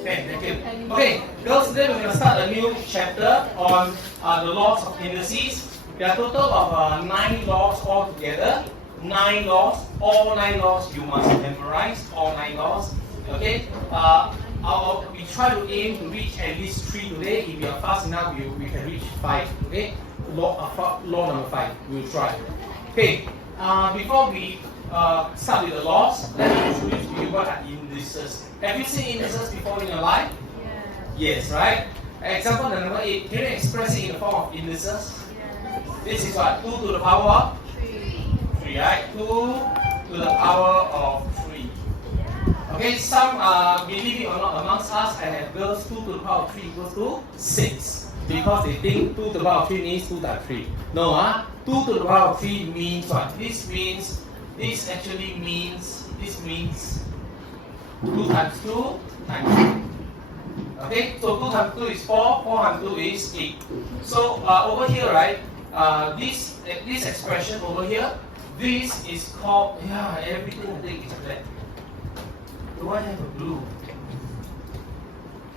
Okay, thank you. Okay, girls, today we're going to start a new chapter on the laws of indices. There are a total of 9 laws altogether. 9 laws, all 9 laws you must memorize, all 9 laws. Okay, we try to aim to reach at least 3 today. If we are fast enough, we can reach 5. Okay, law number 5, we'll try. Okay, before we start with the laws, let me introduce to you what are indices. Have you seen indices before in your life? Yes, right? Example number 8, can you express it in the form of indices? This is what? 2 to the power of 3, right? 2 to the power of 3. Okay, some believe it or not amongst us, I have girls 2 to the power of 3 equals to 6. Because they think 2 to the power of 3 means 2 times 3. No, 2 to the power of 3 means what? This means 2 times 2 times 3. Okay, so 2 times 2 is 4, 4 times 2 is 8. So over here, right, this expression over here, this is called, everything I think is black. Do I have a blue?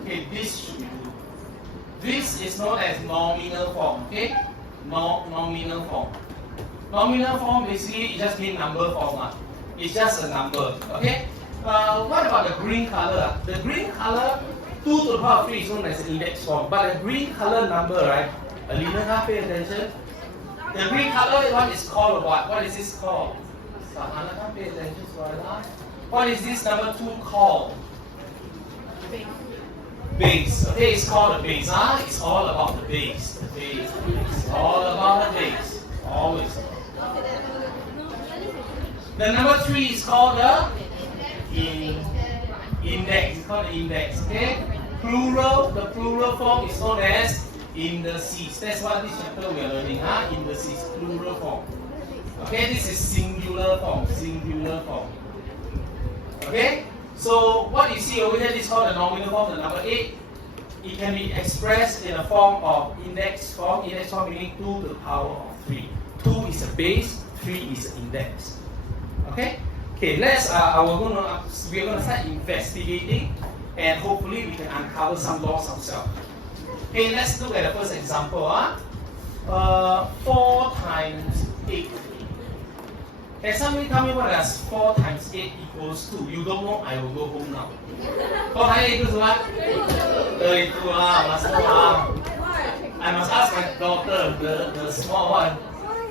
Okay, this should be blue. This is known as nominal form, okay? Nominal form. Nominal form basically it just means number form. It's just a number, okay? What about the green color? The green color, 2 to the power of 3 is known as the index form. But the green color number, right? Alina, pay attention. The green color one is called what? What is this called? Sahana, pay attention. What is this number 2 called? Base. Okay, it's called a base. It's all about the base. The base. It's all about the base. Always. The number 3 is called the index. It's called the index. Okay. Plural. The plural form is known as indices. That's what this chapter we are learning. Indices. Plural form. Okay. This is singular form. Singular form. Okay. So what you see over here is called the nominal form, the number 8. It can be expressed in a form of index form. Index form meaning 2 to the power of 3. 2 is a base, 3 is an index. Okay? Okay, we're gonna start investigating and hopefully we can uncover some laws ourselves. Okay, let's look at the first example. 4 times 8. Can somebody tell me what does 4 times 8 equals to? You don't know, I will go home now. 4 times 8 equals what? 32. I must ask my daughter, the small one,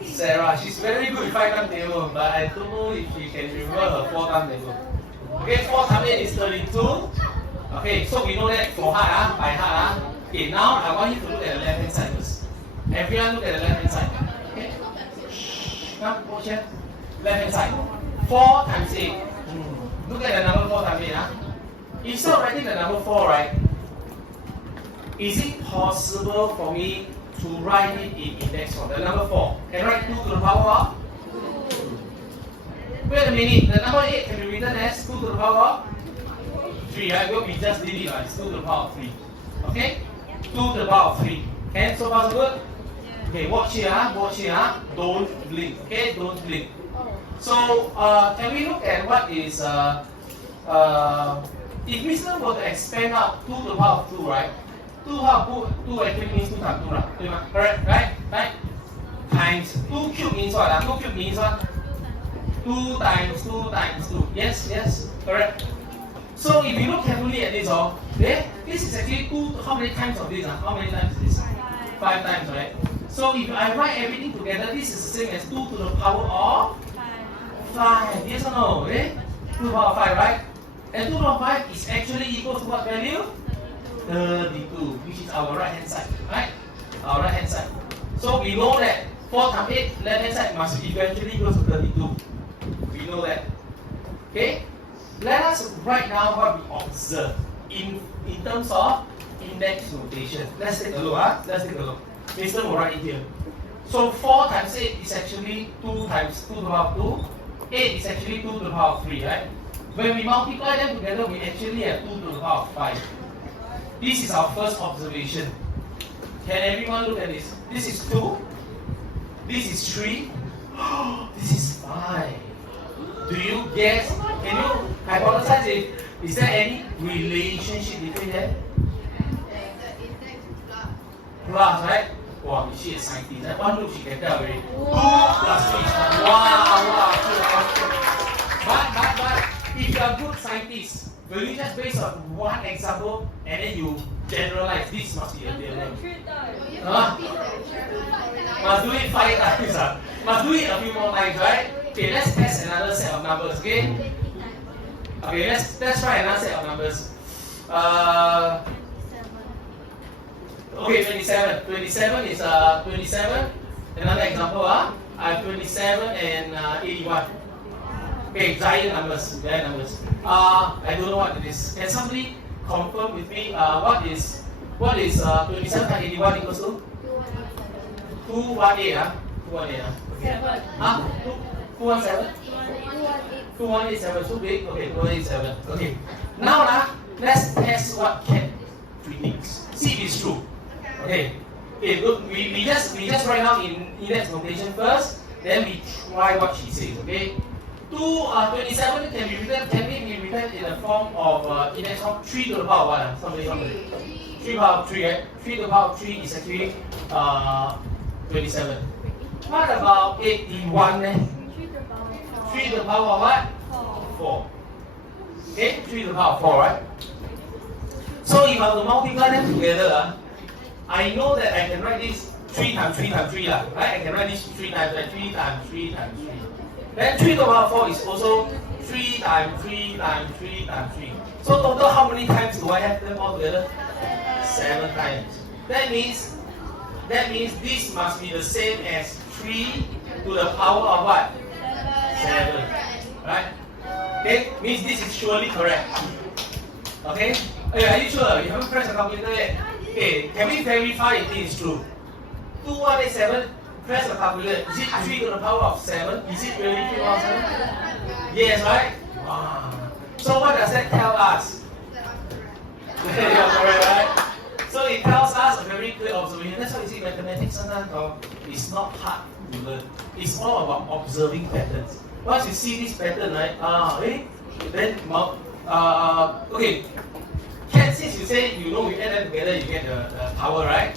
Sarah. She's very good with 5 times table, but I don't know if she can remember her 4 times table. Okay, 4 times 8 is 32. Okay, so we know that for heart, by heart. Okay, now I want you to look at the left hand side first. Everyone look at the left hand side. Okay? Come, Quotient. Left hand side. 4 times 8. Look at the number 4 times 8. Instead of writing the number 4, right? Is it possible for me to write it in index form? The number 4. Can I write 2 to the power of? Wait a minute. The number 8 can be written as 2 to the power of 3. Right? We just did it. Right? It's 2 to the power of 3. Okay? 2 to the power of 3. And so far so good? Okay, watch here. Watch here. Don't blink. Okay? Don't blink. So, can we look at what is, if Mr. were to expand out 2 to the power of 2, right? 2 to the power of 2 actually means 2 times 2, right? Correct? Right? Times 2 cube means what? 2 cube means what? 2 times 2 times 2. Yes? Correct? So, if you look carefully at this, this is actually 2, how many times of this? How many times is this? 5 times, right? So, if I write everything together, this is the same as 2 to the power of 5, yes or no? 2 to the power of 5, right? And 2 to the power of 5 is actually equal to what value? 32, which is our right hand side, right? Our right hand side. So we know that 4 times 8 left hand side must eventually equal to 32. We know that. Okay? Let us write down what we observe in terms of index notation. Let's take a look. Let's take a look. Mr. will write it here. So 4 times 8 is actually 2 times 2 to the power of 2. 8 is actually 2 to the power of 3, right? When we multiply them together, we actually have 2 to the power of 5. This is our first observation. Can everyone look at this? This is 2. This is 3. This is 5. Do you guess? Can you hypothesize if Is there any relationship between them? Plus, right? Wow, she is scientist. One look she can tell already. 2 plus 3 is 1. Wow, but if you are a good scientist, will you just base on one example and then you generalize this must be a theorem? Huh? Must do it 5 times. Must do it a few more times, right? Okay, let's test another set of numbers, okay? Okay, let's try another set of numbers. Okay, 27. 27 is 27. Another example, I have 27 and 81. Okay, giant numbers, giant numbers. I don't know what it is. Can somebody confirm with me what is 27 and 81 equals to? 218, 218. Okay. 217? 2187, so big? Okay, 2187. Okay. Now, let's test what Cat predicts. See if it's true. Okay. Okay, look, we just write down in index notation first, then we try what she says, okay? 27 can be written in the form of index of 3 to the power of 1. Somebody. 3 to the power of 3, right? 3 to the power of 3 is actually 27. What about 81 then? 3 to the power of what? 4. Okay, 3 to the power of 4, right? So if I have to multiply them together, I know that I can write this 3 times 3 times 3, right? I can write this 3 times 3 times 3 times 3. Then 3 to the power of 4 is also 3 times 3 times 3 times 3. So total how many times do I have them all together? 7 times. That means this must be the same as 3 to the power of what? 7. Right? Okay? Means this is surely correct. Okay? Hey, are you sure? You haven't pressed the calculator yet? Okay, can we verify if this is true? 2187, press the calculator. Is it 3 to the power of 7? Is it really 3 to the power of 7? Yes, right? Wow. So what does that tell us? You're correct, right? So it tells us a very clear observation. That's why you see mathematics sometimes it's not hard to learn. It's all about observing patterns. Once you see this pattern, right? Then okay. Since you say you know you add them together, you get the power, right?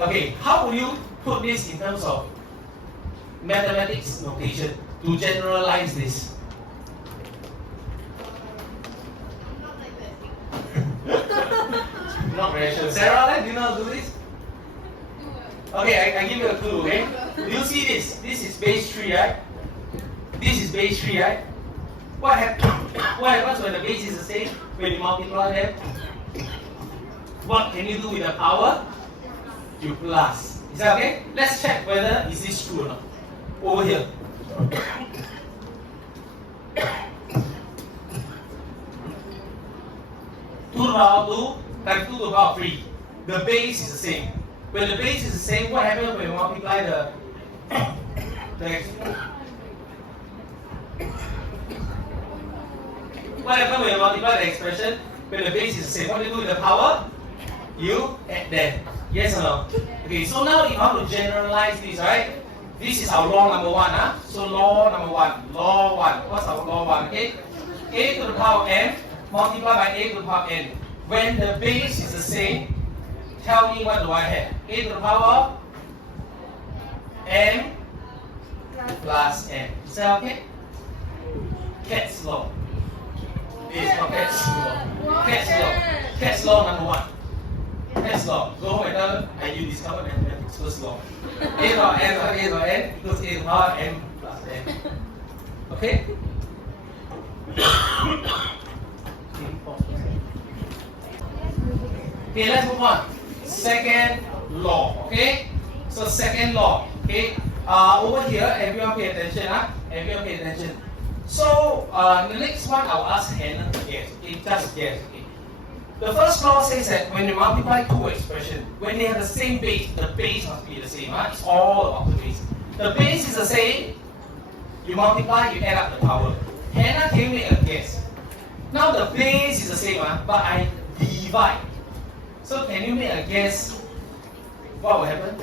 Okay, how will you put this in terms of mathematics notation to generalize this? Not very sure. Sarah, do you know how to do this? Okay, I give you a clue, okay? Do you see this? This is base 3, right? This is base 3, right? What happens when the base is the same? When you multiply them? What can you do with the power? You plus. Is that okay? Let's check whether is this true or not. Over here. 2 to the power of 2 times 2 to the power of 3. The base is the same. When the base is the same, what happens when you multiply the what happens when you multiply the expression when the base is the same? What do you do with the power? You add them. Yes or no? Okay, so now if I want to generalize this, right? This is our law number 1, huh? So law number 1. Law 1. What's our law 1? Okay? A to the power of n multiplied by a to the power of n. When the base is the same, tell me what do I have? A to the power of m plus n. Is that okay? Cat's law. This is not Cat's law. Cat's law. Cat's law number 1. Cat's law. Go home and tell them, and you discover mathematics first law. A to the power n equals a to the power of m plus n. Okay? Okay, let's move on. Second law. Okay? So second law. Okay? Over here, everyone pay attention. Everyone pay attention. So the next one I'll ask Hannah to guess. Okay? Just guess. Okay? The first law says that when you multiply two expressions, when they have the same base, the base must be the same. It's all about the base. The base is the same. You multiply, you add up the power. Hannah, can you make a guess? Now the base is the same, but I divide. So can you make a guess? What will happen?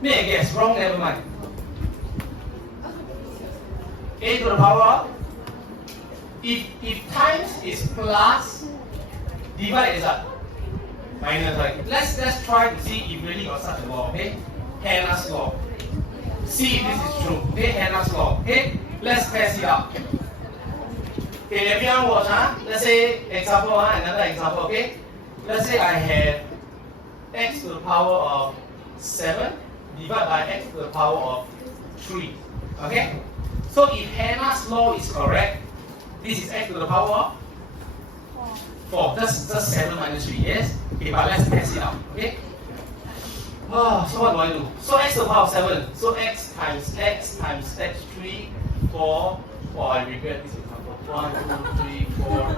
Make a guess. Wrong, never mind. A to the power of If times is plus, divide is what? Minus, right? Let's try to see if really got such a law, okay? Hannah's law. See if this is true, okay? Hannah's law, okay? Let's test it out. Okay, everyone watch, huh? Let's say, example, another example, okay? Let's say I have x to the power of 7 divided by x to the power of 3, okay? So if Hannah's law is correct, this is x to the power of 4. That's 7 minus 3, yes? Okay, but let's test it out, okay? Oh, so what do I do? So x to the power of 7. So x times x times x, 3, 4. Oh, I regret this example. 1, 2, 3, 4,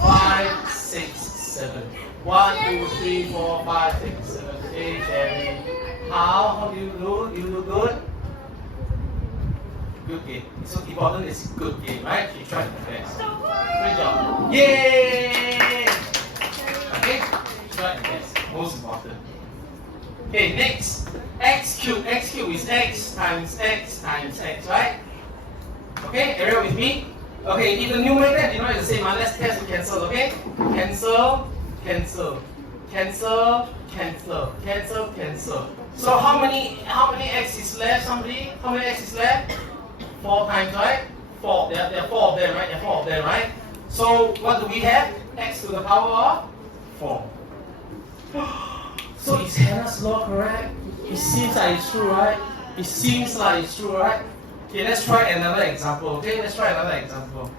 5, 6, 7. 1, 2, 3, 4, 5, 6, 7, 8, 7. How do you do? You do good? Good game. So important is good game, right? You try your best. Good job. Yay! Okay? Try your best. Most important. Okay, next. X cubed. X cubed is x times x times x, right? Okay, everyone with me? Okay, if the numerator and denominator is the same, let's test to cancel, okay? Cancel, cancel, cancel, cancel, cancel, cancel. So how many x is left, somebody? How many x is left? 4 times, right? 4. There are 4 of them, right? There are 4 of them, right? So what do we have? X to the power of 4. So is Hannah's law correct? It seems like it's true, right? It seems like it's true, right? Okay, let's try another example. Okay, let's try another example.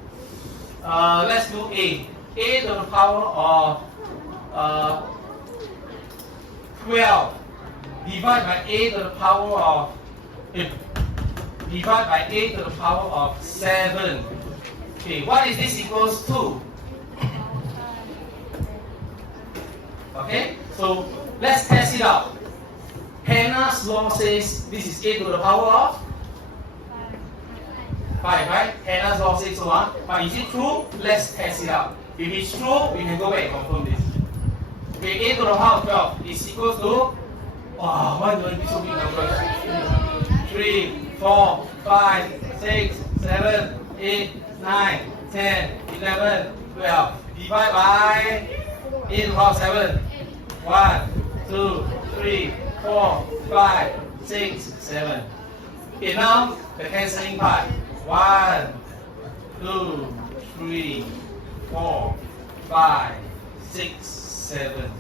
Let's do A. A to the power of 12 divided by A to the power of divide by A to the power of 7. Okay, what is this equals to? Okay, so let's test it out. Hannah's law says this is A to the power of 5, right? Hannah's law says so on. But is it true? Let's test it out. If it's true, we can go back and confirm this. Okay, A to the power of 12 is equals to, why do I be so big numbers? 3, 4, 5, 6, 7, 8, 9, 10, 11, 12. Divide by A to the power of 7. 1, 2, 3, 4, 5, 6, 7. Okay, now the cancelling part. 1, 2, 3, 4, 5, 6, 7.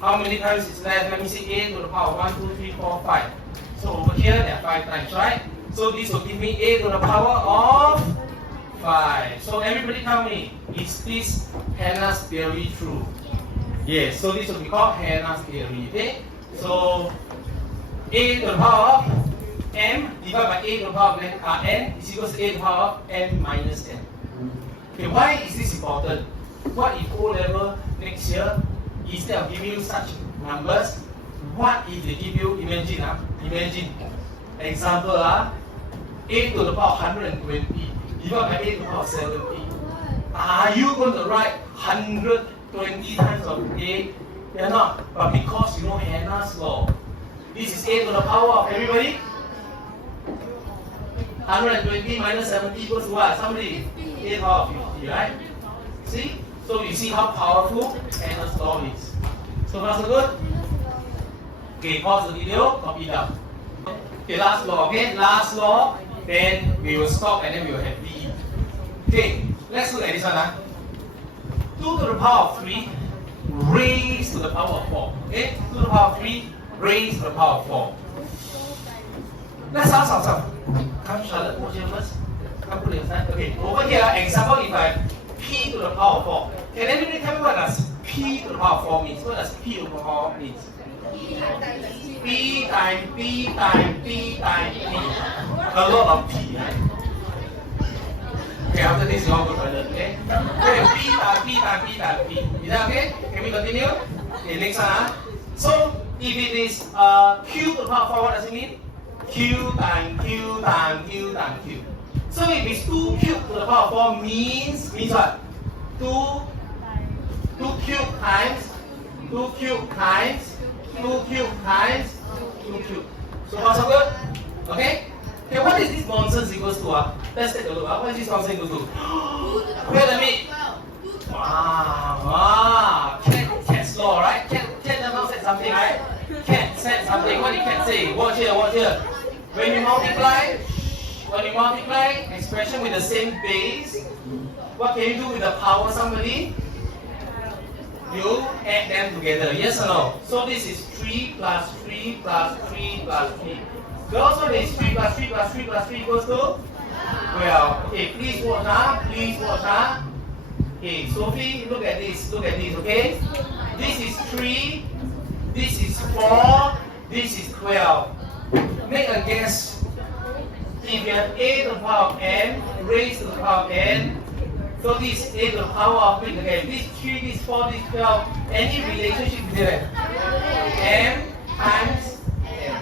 How many times is left? Let me see. A to the power 1, 2, 3, 4, 5. So over here there are 5 times, right? So this will give me A to the power of 5. So everybody tell me, is this Hannah's theory true? Yes, so this will be called Hannah's theory, okay? So A to the power of m divided by A to the power of n is equal to A to the power of n minus n. Okay, why is this important? What if O level next year, instead of giving you such numbers, what if they give you, imagine, example, A to the power of 120 divided by A to the power of 70. Are you going to write 120 times of A? You're not. But because you know Hannah's law, this is A to the power of everybody. 120 minus 70 equals to what? Somebody? A to the power of 50, right? See? So you see how powerful Hannah's law is. So far so good? Okay, pause the video, copy down. Okay, last law, okay? Last law, then we will stop and then we will have D. Okay, let's look at this one. 2 to the power of 3 raised to the power of 4. Okay, 2 to the power of 3 raised to the power of 4. Let's ask ourselves. Come, Charlotte, watch here first. Come put it aside. Okay, over here, example, if I have P to the power of 4. Can anybody tell me what does P to the power of 4 means? What does P to the power of 4 means? P times P times P times P. A lot of P, right? Okay, after this you all go toilet, okay? Okay, P times P times P times P. Is that okay? Can we continue? Okay, next one. So, if it is Q to the power of 4, what does it mean? Q times Q times Q times Q. So if it's 2 cubed to the power of 4 means what? 2 cubed times 2 cubed times 2 cubed times 2 cubed. So far so good? Okay? Okay, what is this nonsense equals to? Let's take a look. What is this nonsense equals to? Wait a minute. Cat's law, right? Cat never said something, right? Cat said something. What did cat say? Watch here, watch here. When you multiply expression with the same base, what can you do with the power somebody? You add them together, yes or no? So this is 3 plus 3 plus 3 plus 3. Also this 3 plus 3 plus 3 plus 3 equals to 12. Okay, please watch, please watch. Okay, Sophie, look at this, okay? This is 3, this is 4, this is 12. Make a guess. If you have a to the power of n raised to the power of n, so this is a to the power of it again. This 3, this 4, this 12, any relationship between them? M times n.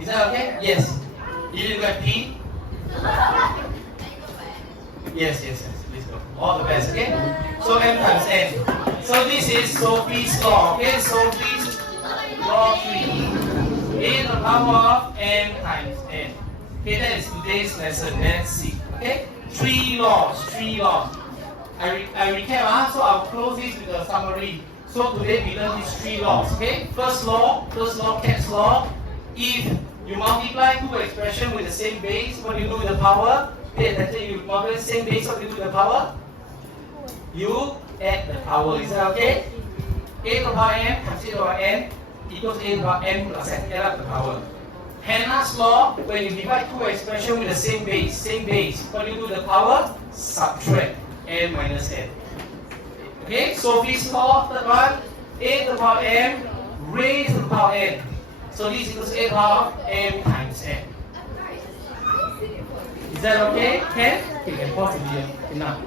Is that okay? Yes. Did you get P? Yes. Please go. All the best, okay? So m times n. So this is Sophie's law, okay? Sophie's law 3. A to the power of n times n. Okay, that is today's lesson. Let's see. Okay? 3 laws. I recap, so I'll close this with a summary. So today we learn these 3 laws. Okay? First law, cat's law. If you multiply two expressions with the same base, what do you do with the power? Pay attention, you multiply the same base, what do you do with the power? You add the power. Is that okay? A to the power m times a to the power n equals a to the power m plus n. Add up the power. Hannah's law, when you divide two expressions with the same base, what do you do with the power? Subtract n minus n. Okay, Sophie's law, third one, a to the power m raised to the power n. So this equals a to the power m times n. Is that okay? Okay? Okay, pause the video. Enough.